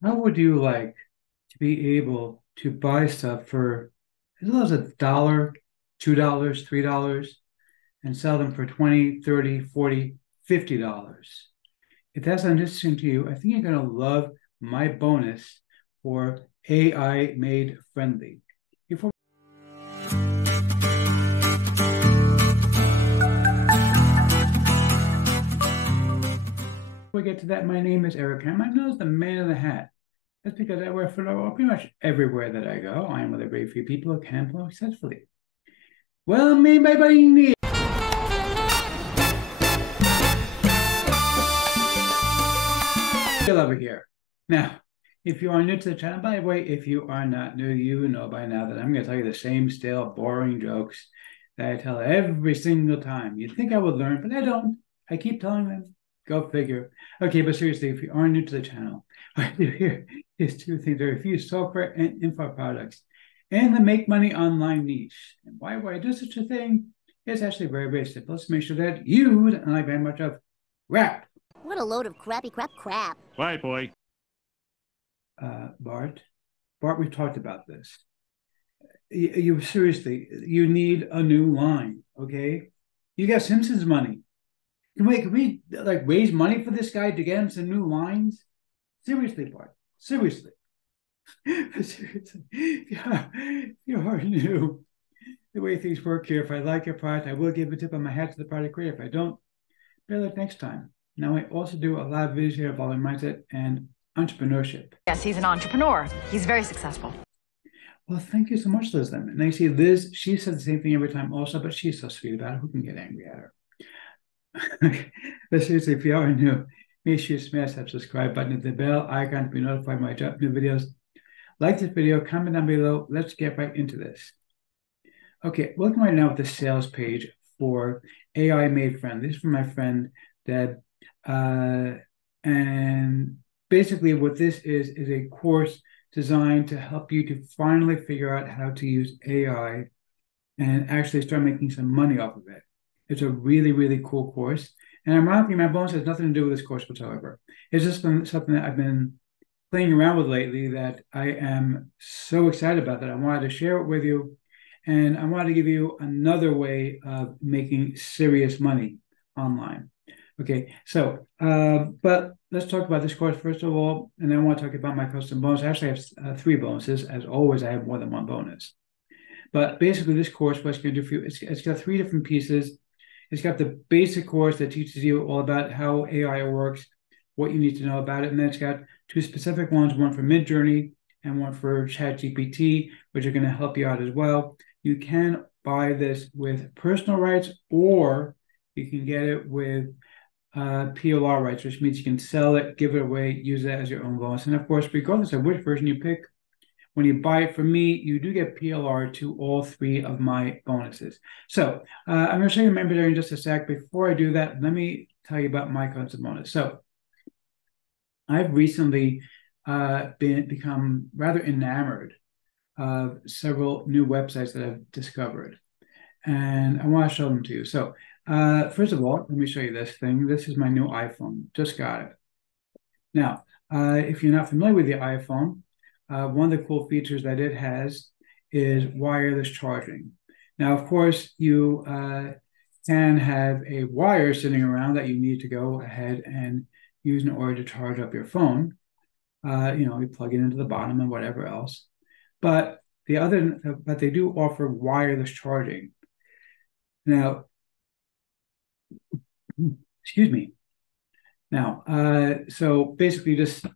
How would you like to be able to buy stuff for as little as $1, $2, $3, and sell them for 20, 30, 40, $50? If that sounds interesting to you, I think you're going to love my bonus for AI made friendly. Before we get to that, my name is Eric Ham. I'm known as the man in the hat. That's because I wear fedora pretty much everywhere that I go. I am one of the very few people who can flow successfully. Well, me, my buddy, over here. Now, if you are new to the channel, by the way, if you are not new, you know by now that I'm going to tell you the same stale, boring jokes that I tell every single time. You'd think I would learn, but I don't. I keep telling them. Go figure. Okay, but seriously, if you are new to the channel, what I do here is two things. I review software and info products and the make money online niche. And why would I do such a thing? It's actually very, very simple. Let's make sure that you don't like very much of rap. What a load of crappy crap. Bye, boy. Bart, we've talked about this. You seriously, you need a new line, okay? You got Simpsons money. Can we like raise money for this guy to get him some new lines? Seriously, Bart. Seriously. Seriously. Yeah, you already knew the way things work here. If I like your product, I will give a tip on my hat to the product creator. If I don't, better luck next time. Now, I also do a lot of videos here about mindset and entrepreneurship. Yes, he's an entrepreneur. He's very successful. Well, thank you so much, Liz. And I see Liz, she says the same thing every time also, but she's so sweet about it. Who can get angry at her? But seriously, if you are new, make sure you smash that subscribe button and the bell icon to be notified when I drop new videos. Like this video, comment down below. Let's get right into this. Okay, looking right now at the sales page for AI Made Friend. This is from my friend Deb. And basically what this is a course designed to help you to finally figure out how to use AI and actually start making some money off of it. It's a really, really cool course. And ironically, my bonus has nothing to do with this course whatsoever. It's just been something that I've been playing around with lately that I am so excited about that I wanted to share it with you. And I wanted to give you another way of making serious money online. Okay, so, but let's talk about this course first of all, and then I want to talk about my custom bonus. I actually have 3 bonuses. As always, I have more than 1 bonus. But basically, this course, what's going to do for you, it's got 3 different pieces. It's got the basic course that teaches you all about how AI works, what you need to know about it. And then it's got 2 specific ones, one for Midjourney and one for ChatGPT, which are going to help you out as well. You can buy this with personal rights, or you can get it with PLR rights, which means you can sell it, give it away, use it as your own bonus. And of course, regardless of which version you pick, when you buy it from me, you do get PLR to all 3 of my bonuses. So I'm going to show you my member there in just a sec. Before I do that, let me tell you about my custom bonus. So I've recently become rather enamored of several new websites that I've discovered. And I want to show them to you. So first of all, let me show you this thing. This is my new iPhone. Just got it. Now, if you're not familiar with the iPhone, one of the cool features that it has is wireless charging. Now, of course, you can have a wire sitting around that you need to go ahead and use in order to charge up your phone. You plug it into the bottom and whatever else. But they do offer wireless charging. Now, excuse me. Now, so basically just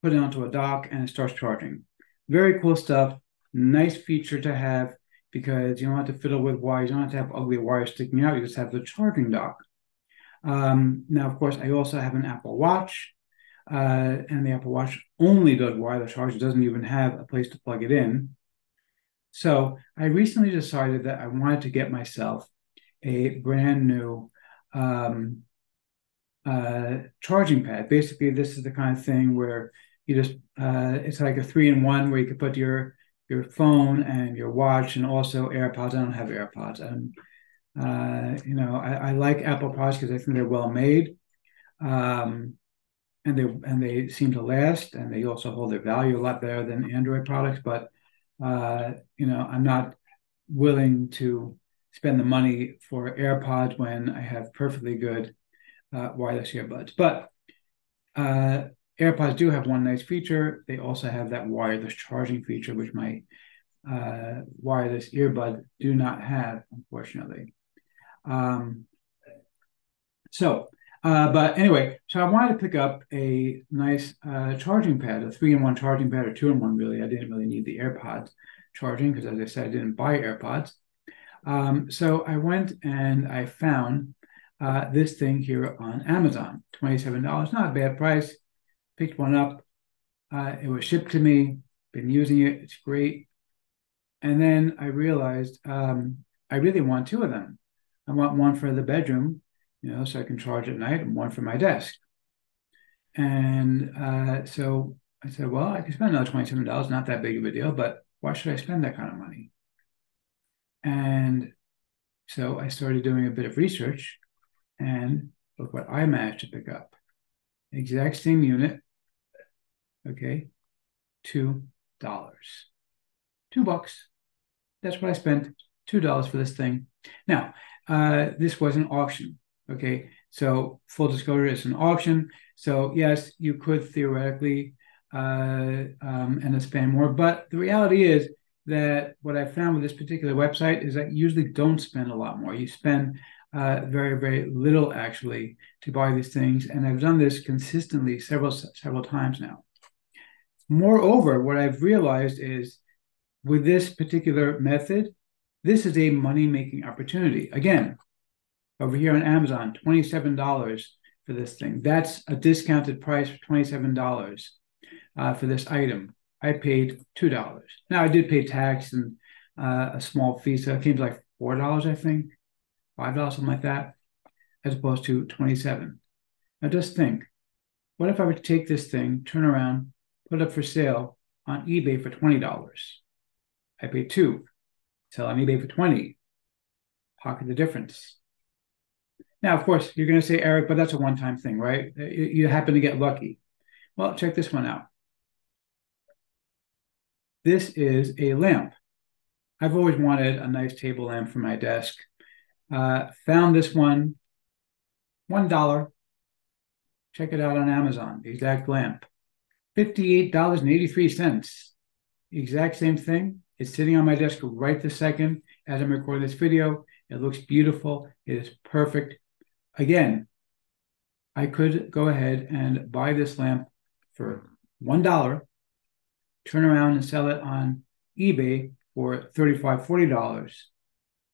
put it onto a dock and it starts charging. Very cool stuff. Nice feature to have because you don't have to fiddle with wires. You don't have to have ugly wires sticking out. You just have the charging dock. Now, of course, I also have an Apple Watch, and the Apple Watch only does wireless charge. It doesn't even have a place to plug it in. So I recently decided that I wanted to get myself a brand new charging pad. Basically, this is the kind of thing where you just it's like a 3-in-1 where you can put your phone and your watch and also AirPods. I don't have AirPods. I like Apple products because I think they're well made. and they seem to last, and they also hold their value a lot better than Android products. But I'm not willing to spend the money for AirPods when I have perfectly good wireless earbuds. But AirPods do have one nice feature. They also have that wireless charging feature, which my wireless earbuds do not have, unfortunately. But anyway, so I wanted to pick up a nice charging pad, a 3-in-1 charging pad, or 2-in-1 really. I didn't really need the AirPods charging because, as I said, I didn't buy AirPods. So I went and I found this thing here on Amazon, $27, not a bad price. Picked one up. It was shipped to me. Been using it. It's great. And then I realized I really want 2 of them. I want one for the bedroom, so I can charge at night, and one for my desk. And so I said, well, I can spend another $27, not that big of a deal, but why should I spend that kind of money? And so I started doing a bit of research, and look what I managed to pick up. Exact same unit, okay, $2. $2. That's what I spent, $2 for this thing. Now, this was an auction, okay? So full disclosure, it's an auction. So yes, you could theoretically end up spending more, but the reality is that what I found with this particular website is that you usually don't spend a lot more. You spend very, very little actually to buy these things, and I've done this consistently several times now. Moreover, what I've realized is with this particular method, this is a money-making opportunity. Again, over here on Amazon, $27 for this thing. That's a discounted price for $27 for this item. I paid $2. Now, I did pay tax and a small fee, so it came to like $4, I think, $5, something like that, as opposed to $27. Now, just think, what if I were to take this thing, turn around, put it up for sale on eBay for $20? I paid $2. Sell on eBay for $20. Pocket the difference. Now, of course, you're going to say, Eric, but that's a one-time thing, right? You happen to get lucky. Well, check this one out. This is a lamp. I've always wanted a nice table lamp for my desk. Found this one, $1. Check it out on Amazon, the exact lamp. $58.83. Exact same thing. It's sitting on my desk right this second as I'm recording this video. It looks beautiful. It is perfect. Again, I could go ahead and buy this lamp for $1, turn around and sell it on eBay for $35, $40.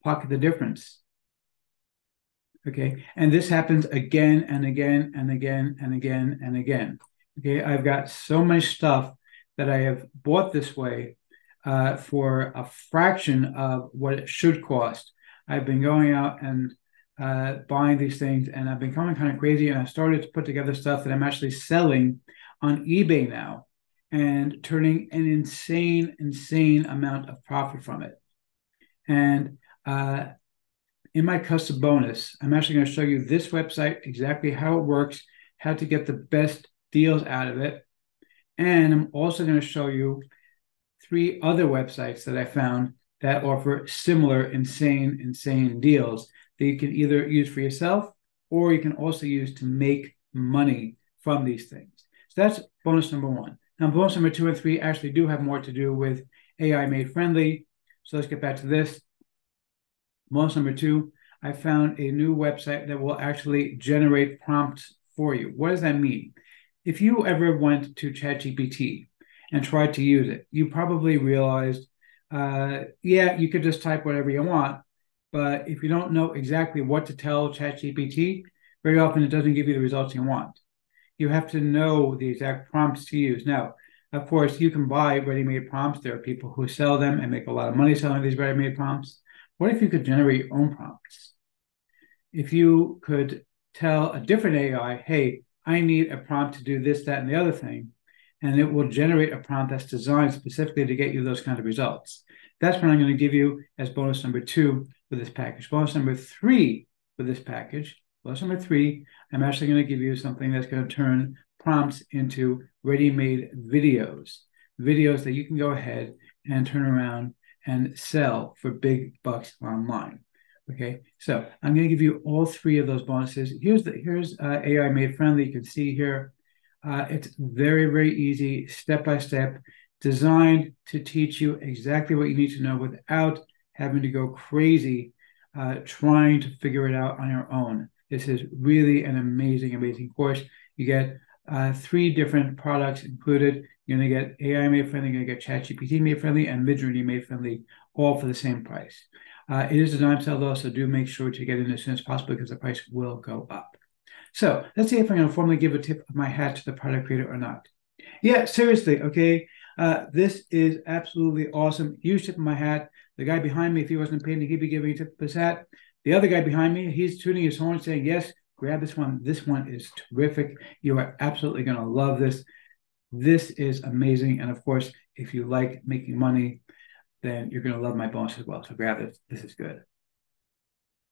Pocket the difference. Okay, and this happens again and again and again and again and again. Okay, I've got so much stuff that I have bought this way for a fraction of what it should cost. I've been going out and buying these things, and I've been becoming kind of crazy, and I started to put together stuff that I'm actually selling on eBay now and turning an insane amount of profit from it. And in my custom bonus, I'm actually going to show you this website, exactly how it works, how to get the best deals out of it. And I'm also going to show you 3 other websites that I found that offer similar insane deals that you can either use for yourself or you can also use to make money from these things. So that's bonus number 1. Now, bonus number 2 and 3 actually do have more to do with AI made friendly. So let's get back to this. Bonus number 2, I found a new website that will actually generate prompts for you. What does that mean? If you ever went to ChatGPT and tried to use it, you probably realized, yeah, you could just type whatever you want, but if you don't know exactly what to tell ChatGPT, very often it doesn't give you the results you want. You have to know the exact prompts to use. Now, of course, you can buy ready-made prompts. There are people who sell them and make a lot of money selling these ready-made prompts. What if you could generate your own prompts? If you could tell a different AI, hey, I need a prompt to do this, that, and the other thing, and it will generate a prompt that's designed specifically to get you those kind of results. That's what I'm going to give you as bonus number 2 with this package. Bonus number 3 with this package, bonus number 3, I'm actually going to give you something that's going to turn prompts into ready-made videos that you can go ahead and turn around and sell for big bucks online. Okay, so I'm going to give you all three of those bonuses. Here's AI Made Friendly. You can see here, it's very, very easy, step by step, designed to teach you exactly what you need to know without having to go crazy trying to figure it out on your own. This is really an amazing, amazing course. You get 3 different products included. You're going to get AI Made Friendly, you're going to get ChatGPT Made Friendly, and Midjourney Made Friendly, all for the same price. It is a dime sale though, so do make sure to get in as soon as possible because the price will go up. So let's see if I'm going to formally give a tip of my hat to the product creator or not. Yeah, seriously, okay. This is absolutely awesome. Huge tip of my hat. The guy behind me, if he wasn't paying, he'd be giving a tip of his hat. The other guy behind me, he's tuning his horn saying, yes, grab this one. This one is terrific. You are absolutely going to love this. This is amazing. And of course, if you like making money, then you're going to love my bonus as well. So grab it. This is good.